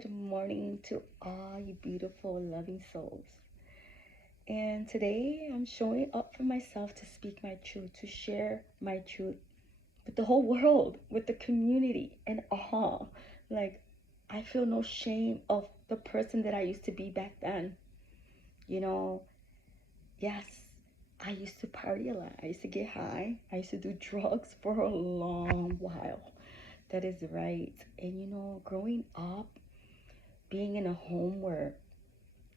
Good morning to all you beautiful, loving souls. And today I'm showing up for myself to speak my truth, to share my truth with the whole world, with the community, and like I feel no shame of the person that I used to be back then. You know, yes, I used to party a lot. I used to get high. I used to do drugs for a long while. That is right. And growing up, being in a home where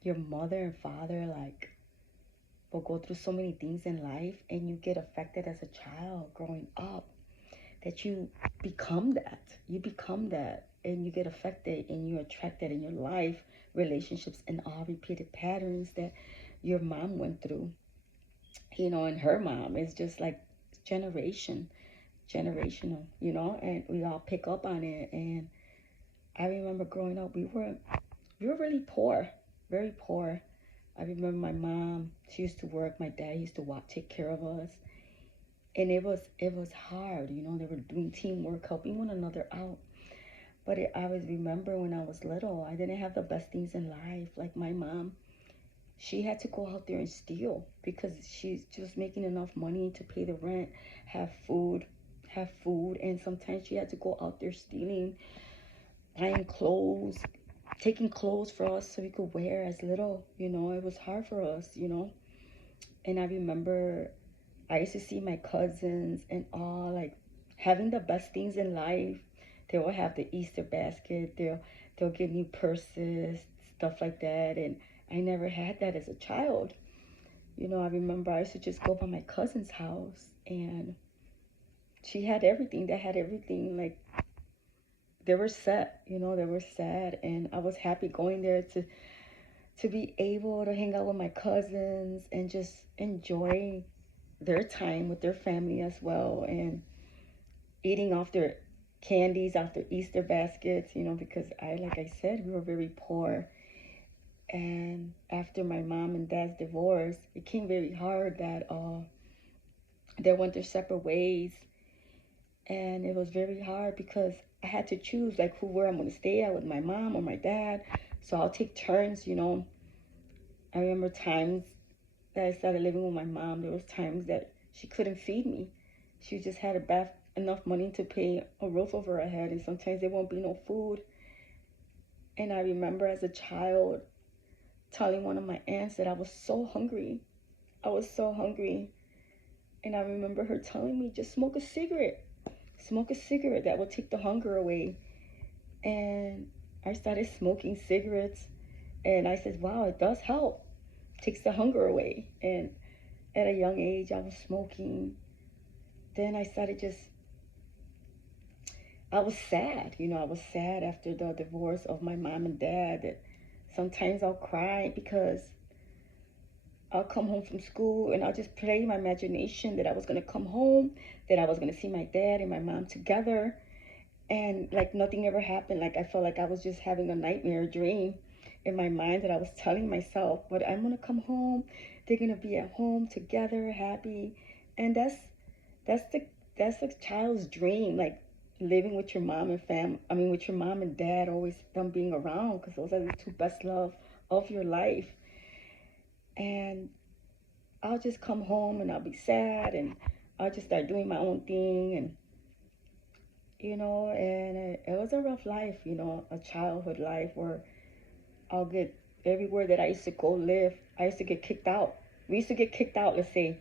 your mother and father will go through so many things in life and you get affected as a child growing up that you become that and you get affected and you attract that in your life, relationships and all repeated patterns that your mom went through, and her mom is just like generation generational, and we all pick up on it. And I remember growing up, we were really poor, very poor. I remember my mom, she used to work, my dad used to take care of us. And it was hard, they were doing teamwork, helping one another out. But I always remember when I was little, I didn't have the best things in life. Like my mom, she had to go out there and steal because she's just making enough money to pay the rent, have food, and sometimes she had to go out there stealing, buying clothes, taking clothes for us so we could wear as little. It was hard for us. And I remember I used to see my cousins and all like having the best things in life. They will have the Easter basket. They'll get new purses, stuff like that. And I never had that as a child. I remember I used to just go by my cousin's house and she had everything. They had everything. Like they were set. They were set, and I was happy going there to be able to hang out with my cousins and just enjoy their time with their family as well, and eating off their candies, off their Easter baskets, because like I said, we were very poor. And after my mom and dad's divorce, it became very hard that they went their separate ways. And it was very hard because I had to choose like where I'm going to stay at, with my mom or my dad. So I'll take turns. I remember times that I started living with my mom, there was times that she couldn't feed me. She just had enough money to pay a roof over her head, and sometimes there won't be no food. And I remember as a child telling one of my aunts that I was so hungry. I was so hungry. And I remember her telling me, just smoke a cigarette. Smoke a cigarette, that will take the hunger away. And I started smoking cigarettes, and I said, wow, it does help. It takes the hunger away. And at a young age, I was smoking. Then I started I was sad. I was sad after the divorce of my mom and dad. That sometimes I'll cry because I'll come home from school and I'll just play my imagination that I was going to come home, that I was going to see my dad and my mom together. And like nothing ever happened. Like I felt like I was just having a nightmare dream in my mind that I was telling myself, but I'm going to come home. They're going to be at home together, happy. And that's the that's the child's dream, like living with your mom and with your mom and dad, always them being around, because those are the two best love of your life. And I'll just come home and I'll be sad, and I'll just start doing my own thing. And it was a rough life, a childhood life where I'll get everywhere that I used to go live, I used to get kicked out. We used to get kicked out, let's say,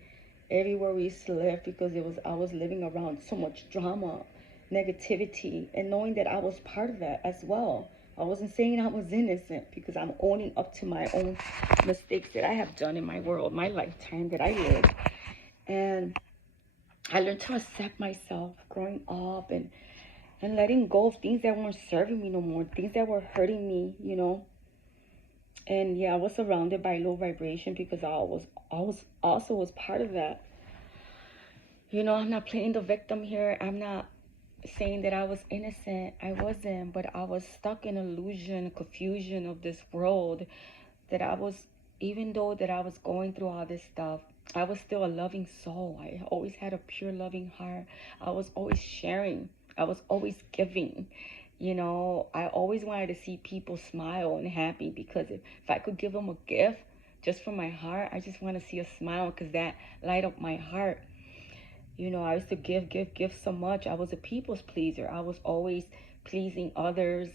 everywhere we used to live, because I was living around so much drama, negativity, and knowing that I was part of that as well. I wasn't saying I was innocent, because I'm owning up to my own mistakes that I have done in my world, my lifetime that I lived. And I learned to accept myself growing up, and letting go of things that weren't serving me no more, things that were hurting me. And yeah, I was surrounded by low vibration because I was also was part of that. I'm not playing the victim here. I'm not saying that I was innocent. I wasn't, but I was stuck in illusion, confusion of this world, that I was, even though that I was going through all this stuff, I was still a loving soul. I always had a pure loving heart. I was always sharing. I was always giving. You know, I always wanted to see people smile and happy, because if I could give them a gift just from my heart, I just want to see a smile, because that light up my heart. You know, I used to give so much. I was a people's pleaser. I was always pleasing others.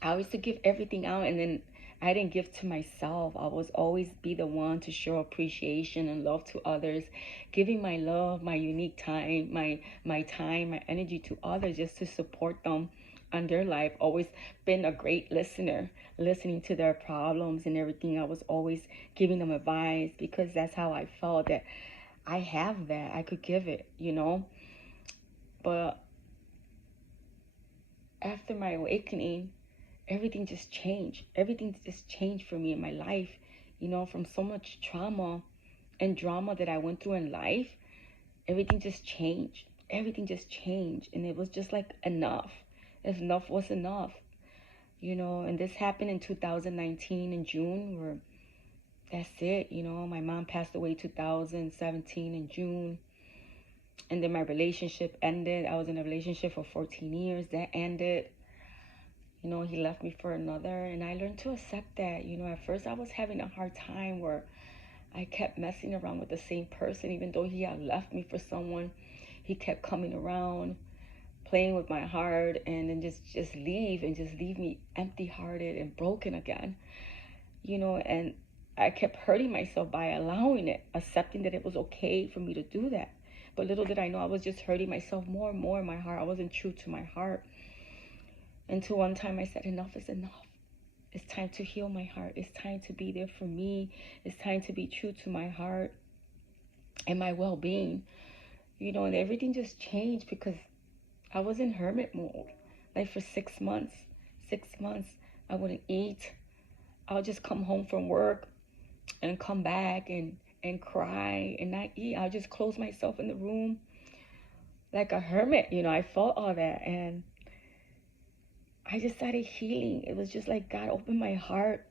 I used to give everything out, and then I didn't give to myself. I was always be the one to show appreciation and love to others, giving my love, my unique time, my time, my energy to others, just to support them on their life. Always been a great listener, listening to their problems and everything. I was always giving them advice, because that's how I felt that I have that. I could give it, you know. But after my awakening, everything just changed. Everything just changed for me in my life, you know, from so much trauma and drama that I went through in life. Everything just changed. Everything just changed. And it was just like enough. Enough was enough, you know. And this happened in 2019 in June, where that's it, you know. My mom passed away 2017 in June. And then my relationship ended. I was in a relationship for 14 years. That ended. You know, he left me for another, and I learned to accept that. You know, at first I was having a hard time, where I kept messing around with the same person, even though he had left me for someone. He kept coming around, playing with my heart, and then just leave, and just leave me empty-hearted and broken again. You know, and I kept hurting myself by allowing it, accepting that it was okay for me to do that. But little did I know, I was just hurting myself more and more in my heart. I wasn't true to my heart. Until one time I said, enough is enough. It's time to heal my heart. It's time to be there for me. It's time to be true to my heart and my well-being. You know, and everything just changed, because I was in hermit mode. Like for 6 months. 6 months, I wouldn't eat. I'll just come home from work and come back and cry and not eat. I'll just close myself in the room like a hermit. You know, I felt all that, and I just started healing. It was just like God opened my heart.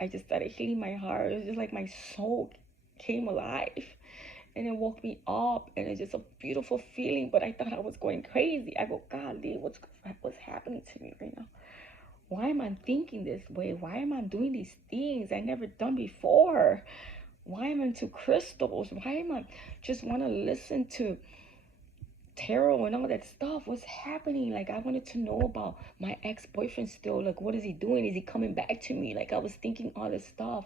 I just started healing my heart. It was just like my soul came alive, and it woke me up, and it's just a beautiful feeling. But I thought I was going crazy. I go, God, Lee, what's happening to me right now? Why am I thinking this way? Why am I doing these things I never done before? Why am I into crystals? Why am I just want to listen to tarot and all that stuff? What's happening? Like, I wanted to know about my ex-boyfriend still. Like, what is he doing? Is he coming back to me? Like, I was thinking all this stuff.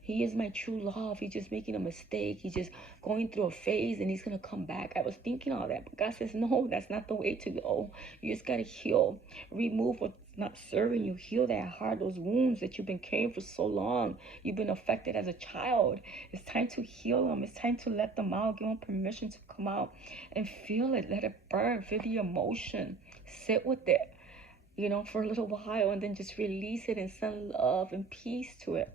He is my true love. He's just making a mistake. He's just going through a phase, and he's gonna come back. I was thinking all that, but God says, no, that's not the way to go. You just gotta heal, remove what's not serving you, heal that heart, those wounds that you've been carrying for so long. You've been affected as a child. It's time to heal them. It's time to let them out. Give them permission to come out and feel it. Let it burn. Feel the emotion. Sit with it, you know, for a little while, and then just release it and send love and peace to it.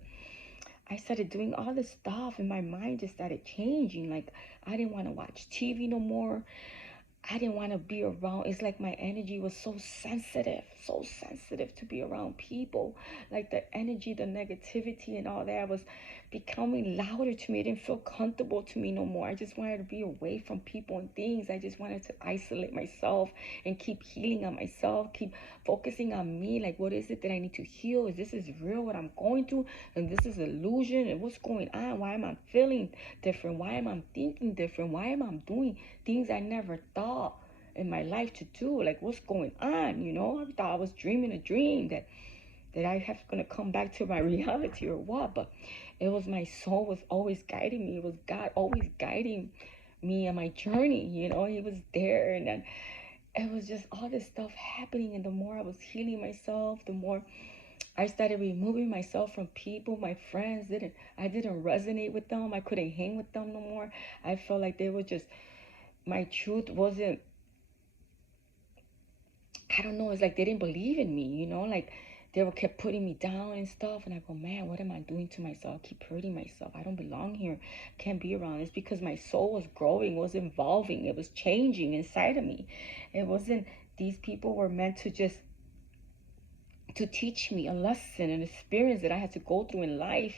I started doing all this stuff, and my mind just started changing. Like, I didn't want to watch TV no more. I didn't want to be around. It's like my energy was so sensitive to be around people. Like the energy, the negativity, and all that was becoming louder to me. It didn't feel comfortable to me no more. I just wanted to be away from people and things. I just wanted to isolate myself and keep healing on myself, keep focusing on me. Like, what is it that I need to heal? Is this real, what I'm going through? And this is illusion? And what's going on? Why am I feeling different? Why am I thinking different? Why am I doing things I never thought in my life to do? Like, what's going on? You know, I thought I was dreaming a dream that I have gonna come back to my reality or what. But it was my soul was always guiding me. It was God always guiding me on my journey. You know, He was there, and then it was just all this stuff happening. And the more I was healing myself, the more I started removing myself from people. My friends I didn't resonate with them. I couldn't hang with them no more. I felt like they were just, my truth wasn't, I don't know, it's like they didn't believe in me, you know, like they were kept putting me down and stuff. And I go, man, what am I doing to myself? I keep hurting myself. I don't belong here. Can't be around. It's because my soul was growing, was evolving. It was changing inside of me. It wasn't, these people were meant to to teach me a lesson, an experience that I had to go through in life.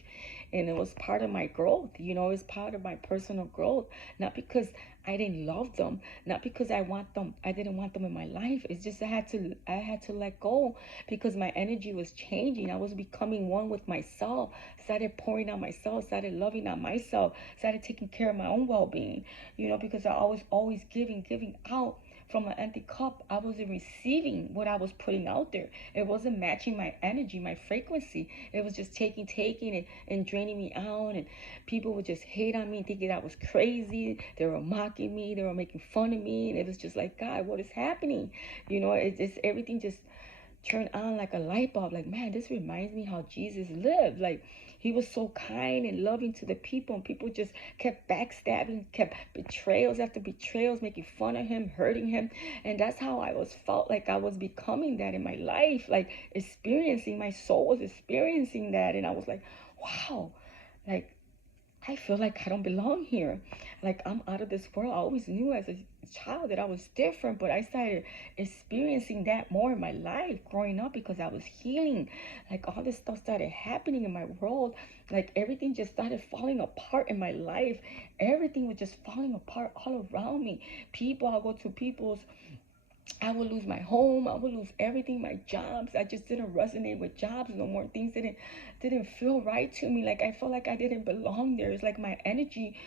And it was part of my growth, you know, it's part of my personal growth. Not because I didn't love them, not because I didn't want them in my life. It's just I had to let go because my energy was changing. I was becoming one with myself, started pouring on myself, started loving on myself, started taking care of my own well-being, you know, because I was always giving out from an empty cup. I wasn't receiving what I was putting out there. It wasn't matching my energy, my frequency. It was just taking and draining me out. And people would just hate on me, thinking I was crazy. They were mocking me. They were making fun of me. And it was just like, God, what is happening? You know, it's just everything just turned on like a light bulb. Like, man, this reminds me how Jesus lived. Like, he was so kind and loving to the people, and people just kept backstabbing, kept betrayals after betrayals, making fun of him, hurting him. And that's how I was felt like I was becoming that in my life, like experiencing, my soul was experiencing that. And I was like, wow, like I feel like I don't belong here. Like I'm out of this world. I always knew as a child that I was different, but I started experiencing that more in my life growing up because I was healing. Like all this stuff started happening in my world. Like everything just started falling apart in my life. Everything was just falling apart all around me. People, I go to people's, I would lose my home. I would lose everything, my jobs. I just didn't resonate with jobs no more. Things didn't feel right to me. Like I felt like I didn't belong there. It's like my energy,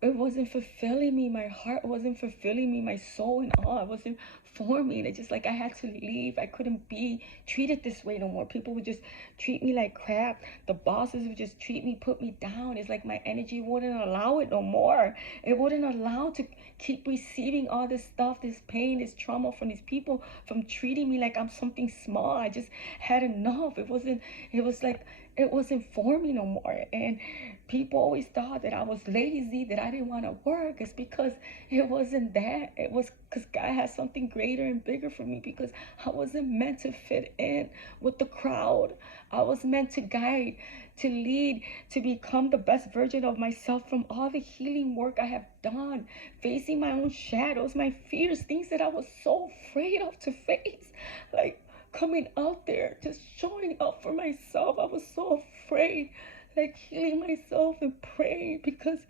it wasn't fulfilling me. My heart wasn't fulfilling me. My soul and all, it wasn't for me. It's just like I had to leave. I couldn't be treated this way no more. People would just treat me like crap. The bosses would just treat me, put me down. It's like my energy wouldn't allow it no more. It wouldn't allow to keep receiving all this stuff, this pain, this trauma from these people, from treating me like I'm something small. I just had enough. It was like it wasn't for me no more. And people always thought that I was lazy, that I didn't want to work. It's because it wasn't that. It was because God had something greater and bigger for me, because I wasn't meant to fit in with the crowd. I was meant to guide, to lead, to become the best version of myself from all the healing work I have done, facing my own shadows, my fears, things that I was so afraid of to face. Like, coming out there, just showing up for myself. I was so afraid, like healing myself and praying, because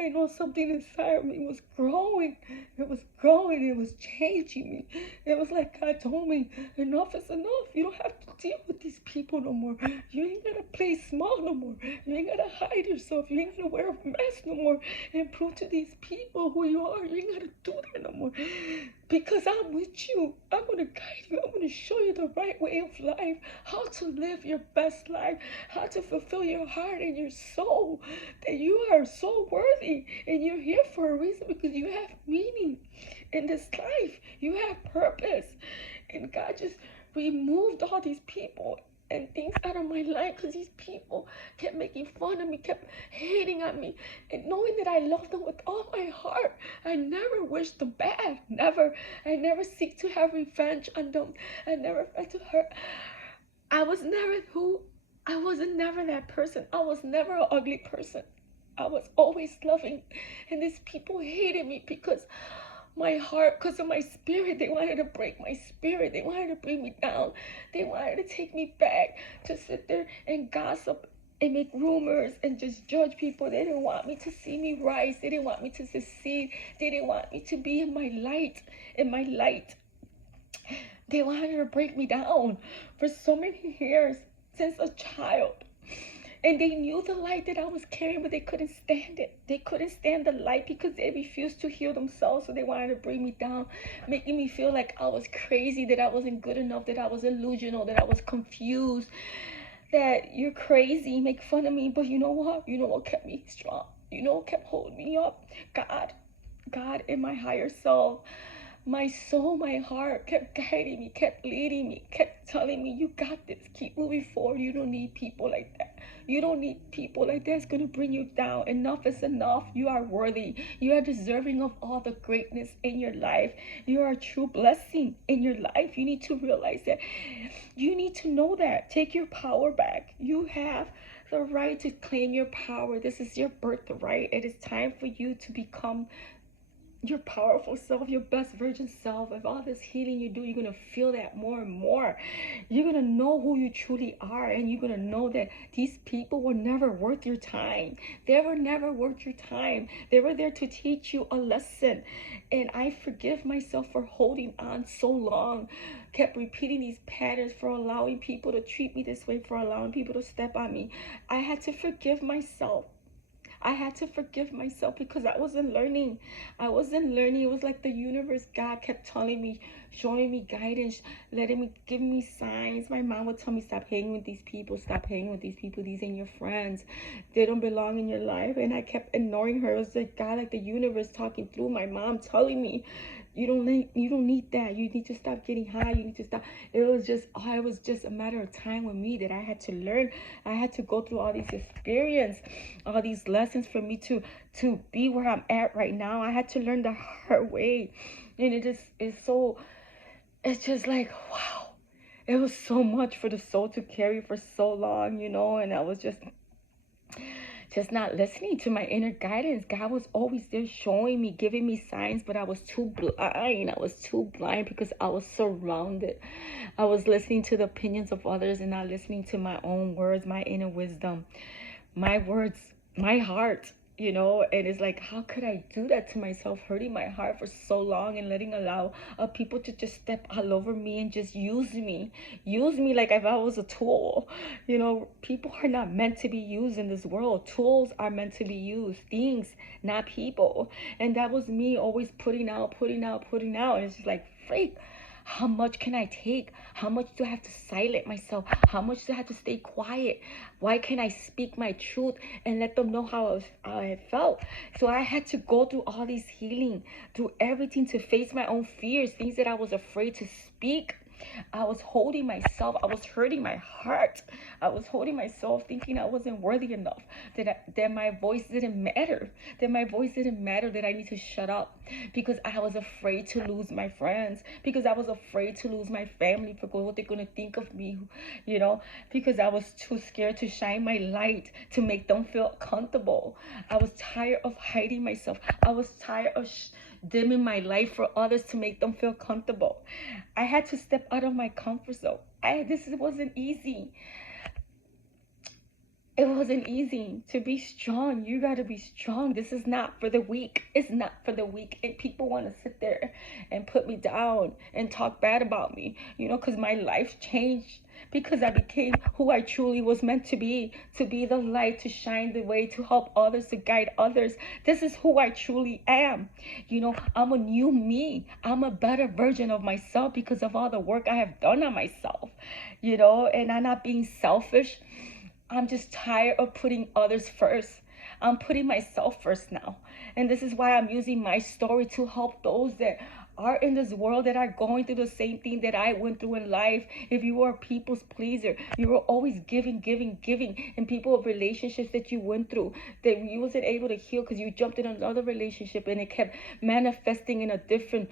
I know something inside of me was growing. It was growing. It was changing me. It was like God told me, enough is enough. You don't have to deal with these people no more. You ain't gotta play small no more. You ain't gotta hide yourself. You ain't gotta wear a mask no more and prove to these people who you are. You ain't gotta do that no more. Because I'm with you. I'm gonna guide you. I'm gonna show you the right way of life, how to live your best life, how to fulfill your heart and your soul. That you are so worthy and you're here for a reason, because you have meaning in this life. You have purpose. And God just removed all these people and things out of my life, because these people kept making fun of me, kept hating on me. And knowing that I love them with all my heart, I never wished them bad. Never. I never seek to have revenge on them. I never tried to hurt. I was never who I wasn't never that person. I was never an ugly person. I was always loving. And these people hated me because my heart, because of my spirit, they wanted to break my spirit. They wanted to bring me down. They wanted to take me back, to sit there and gossip and make rumors and just judge people. They didn't want me to see me rise. They didn't want me to succeed. They didn't want me to be in my light, in my light. They wanted to break me down for so many years, since a child. And they knew the light that I was carrying, but they couldn't stand it. They couldn't stand the light because they refused to heal themselves. So they wanted to bring me down, making me feel like I was crazy, that I wasn't good enough, that I was illusional, that I was confused, that you're crazy, make fun of me. But you know what? You know what kept me strong? You know what kept holding me up? God. God in my higher self. My soul, my heart kept guiding me, kept leading me, kept telling me, you got this, keep moving forward. You don't need people like that. You don't need people like that's going to bring you down. Enough is enough. You are worthy. You are deserving of all the greatness in your life. You are a true blessing in your life. You need to realize that. You need to know that. Take your power back. You have the right to claim your power. This is your birthright. It is time for you to become your powerful self, your best version self. Of all this healing you do, you're going to feel that more and more. You're going to know who you truly are, and you're going to know that these people were never worth your time. They were never worth your time. They were there to teach you a lesson. And I forgive myself for holding on so long, kept repeating these patterns, for allowing people to treat me this way, for allowing people to step on me. I had to forgive myself. I had to forgive myself because I wasn't learning. I wasn't learning. It was like the universe, God kept telling me, showing me guidance, letting me, giving me signs. My mom would tell me, stop hanging with these people, stop hanging with these people. These ain't your friends. They don't belong in your life. And I kept ignoring her. It was like God, like the universe talking through my mom, telling me, you don't need that. You need to stop getting high. You need to stop. It was just a matter of time with me that I had to learn. I had to go through all these experience, all these lessons for me to be where I'm at right now. I had to learn the hard way. And it's just like, wow. It was so much for the soul to carry for so long, and I was just not listening to my inner guidance. God was always there showing me, giving me signs, but I was too blind. I was too blind because I was surrounded. I was listening to the opinions of others and not listening to my own words, my inner wisdom, my words, my heart. And it's like, how could I do that to myself, hurting my heart for so long and allow people to just step all over me and just use me like if I was a tool. People are not meant to be used in this world. Tools are meant to be used, things, not people. And that was me always putting out. And it's just like, freak. How much can I take? How much do I have to silence myself? How much do I have to stay quiet? Why can't I speak my truth and let them know how I felt? So I had to go through all this healing, through everything, to face my own fears, things that I was afraid to speak. I was holding myself. I was hurting my heart. I was holding myself, thinking I wasn't worthy enough, that my voice didn't matter, that I need to shut up because I was afraid to lose my friends, because I was afraid to lose my family, for what they're going to think of me, because I was too scared to shine my light, to make them feel comfortable. I was tired of hiding myself. I was tired of dimming my light for others to make them feel comfortable. I had to step out of my comfort zone. This wasn't easy. It wasn't easy to be strong. You got to be strong. This is not for the weak. It's not for the weak. And people want to sit there and put me down and talk bad about me, because my life changed, because I became who I truly was meant to be the light, to shine the way, to help others, to guide others. This is who I truly am. I'm a new me. I'm a better version of myself because of all the work I have done on myself, and I'm not being selfish. I'm just tired of putting others first. I'm putting myself first now. And this is why I'm using my story to help those that are in this world, that are going through the same thing that I went through in life. If you were a people's pleaser, you were always giving, and people of relationships that you went through that you wasn't able to heal because you jumped in another relationship and it kept manifesting in a different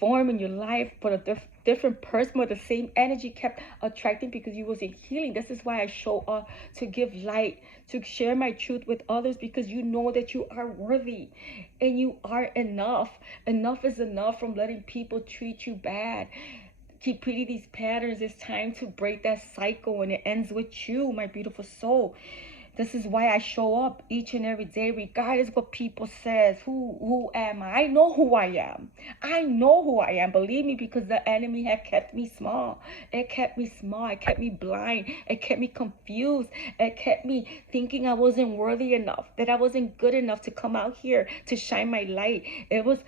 form in your life, but a different person, but the same energy kept attracting because you wasn't healing. This is why I show up, to give light, to share my truth with others, because you know that you are worthy and you are enough. Enough is enough from letting people treat you bad. Keep repeating these patterns. It's time to break that cycle, and it ends with you, my beautiful soul. This is why I show up each and every day, regardless what people says. Who am I? I know who I am. I know who I am. Believe me, because the enemy had kept me small. It kept me small. It kept me blind. It kept me confused. It kept me thinking I wasn't worthy enough, that I wasn't good enough to come out here to shine my light. It was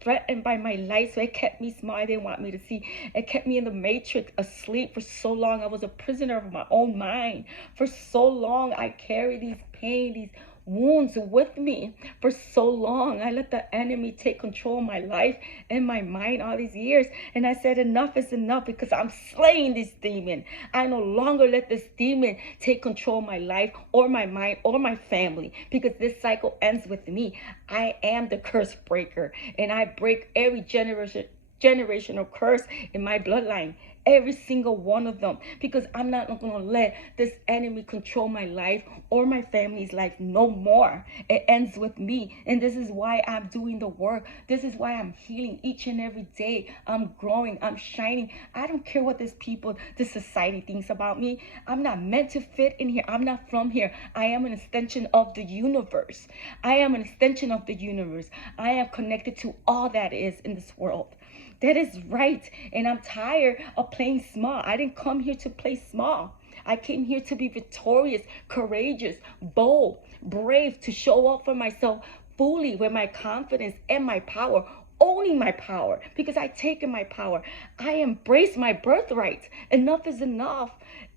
threatened by my light, so it kept me small. It didn't want me to see. It kept me in the matrix, asleep for so long. I was a prisoner of my own mind. For so long, I carry these pain, these wounds with me for so long. I let the enemy take control of my life and my mind all these years. And I said, enough is enough, because I'm slaying this demon. I no longer let this demon take control of my life or my mind or my family, because this cycle ends with me. I am the curse breaker, and I break every generational curse in my bloodline. every single one of them, because I'm not going to let this enemy control my life or my family's life no more. It ends with me, and this is why I'm doing the work. This is why I'm healing each and every day. I'm growing, I'm shining. I don't care what this society thinks about me. I'm not meant to fit in here. I'm not from here. I am an extension of the universe. I am an extension of the universe. I am connected to all that is in this world. That is right. And I'm tired of playing small. I didn't come here to play small. I came here to be victorious, courageous, bold, brave, to show up for myself fully with my confidence and my power, owning my power, because I take in my power. I embrace my birthright. Enough is enough.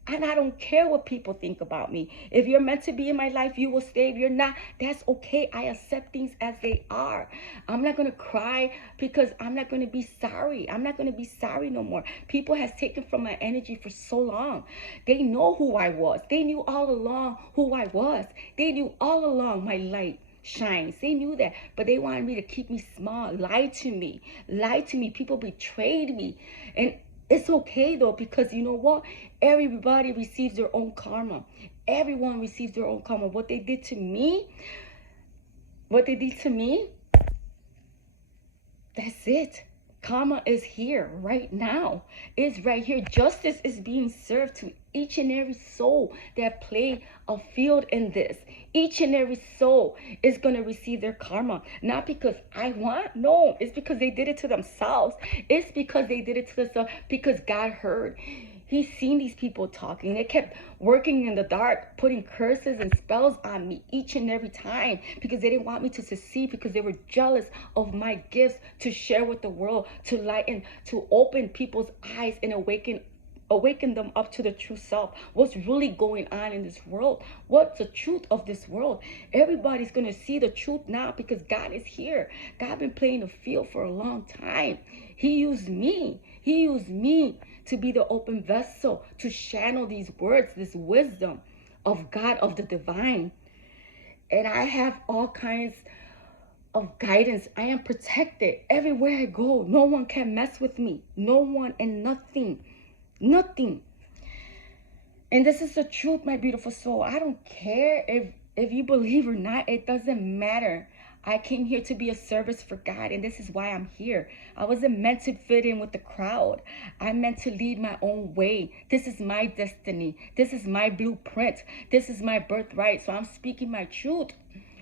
And I don't care what people think about me. If you're meant to be in my life, you will stay. If you're not, that's okay. I accept things as they are. I'm not going to cry because I'm not going to be sorry. I'm not going to be sorry no more. People has taken from my energy for so long. They know who I was. They knew all along who I was. They knew all along my light shines. They knew that, but they wanted me to keep me small. Lied to me. Lied to me. People betrayed me. And it's okay though, because you know what? Everybody receives their own karma. Everyone receives their own karma. What they did to me, that's it. Karma is here right now. It's right here. Justice is being served to each and every soul that played a field in this. Each and every soul is going to receive their karma. Not because I want. No, it's because they did it to themselves. It's because they did it to themselves because God heard. He's seen these people talking. They kept working in the dark, putting curses and spells on me each and every time because they didn't want me to succeed, because they were jealous of my gifts to share with the world, to lighten, to open people's eyes and awaken them up to the true self. What's really going on in this world? What's the truth of this world? Everybody's going to see the truth now because God is here. God been playing the field for a long time. He used me. He used me to be the open vessel to channel these words, this wisdom of God, of the divine. And I have all kinds of guidance. I am protected everywhere I go. No one can mess with me. No one and nothing. Nothing. And this is the truth, my beautiful soul. I don't care if you believe or not. It doesn't matter. I came here to be a service for God, and this is why I'm here. I wasn't meant to fit in with the crowd. I'm meant to lead my own way. This is my destiny. This is my blueprint. This is my birthright. So I'm speaking my truth.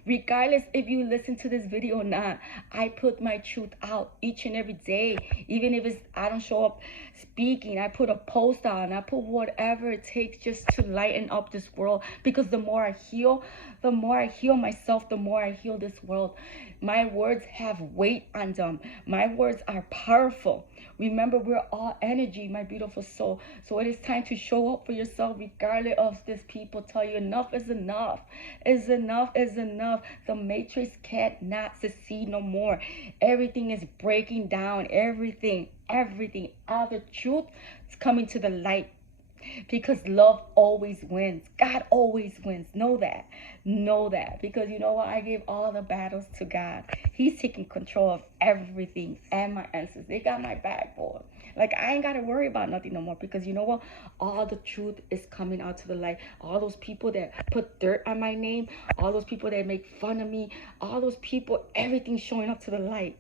Regardless if you listen to this video or not, I put my truth out each and every day. Even if I don't show up speaking, I put a post out and I put whatever it takes just to lighten up this world. Because the more I heal myself, the more I heal this world. My words have weight on them. My words are powerful. Remember, we're all energy, my beautiful soul. So it is time to show up for yourself, regardless of this people tell you enough is enough. Enough is enough. The matrix cannot succeed no more. Everything is breaking down. Everything. All the truth is coming to the light. Because love always wins. God always wins. Know that. Know that. Because you know what? I gave all the battles to God. He's taking control of everything. And my ancestors, they got my back, boy. Like, I ain't got to worry about nothing no more. Because you know what? All the truth is coming out to the light. All those people that put dirt on my name, all those people that make fun of me, all those people, everything's showing up to the light.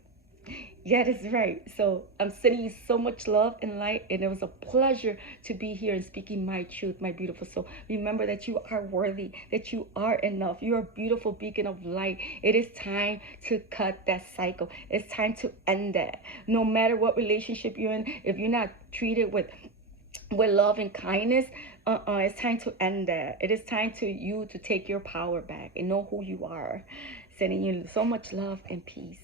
Yeah, that's right. So I'm sending you so much love and light, and it was a pleasure to be here and speaking my truth, my beautiful soul. Remember that you are worthy, that you are enough. You're a beautiful beacon of light. It is time to cut that cycle. It's time to end that. No matter what relationship you're in, if you're not treated with love and kindness, it's time to end that. It is time to you to take your power back and know who you are. Sending you so much love and peace.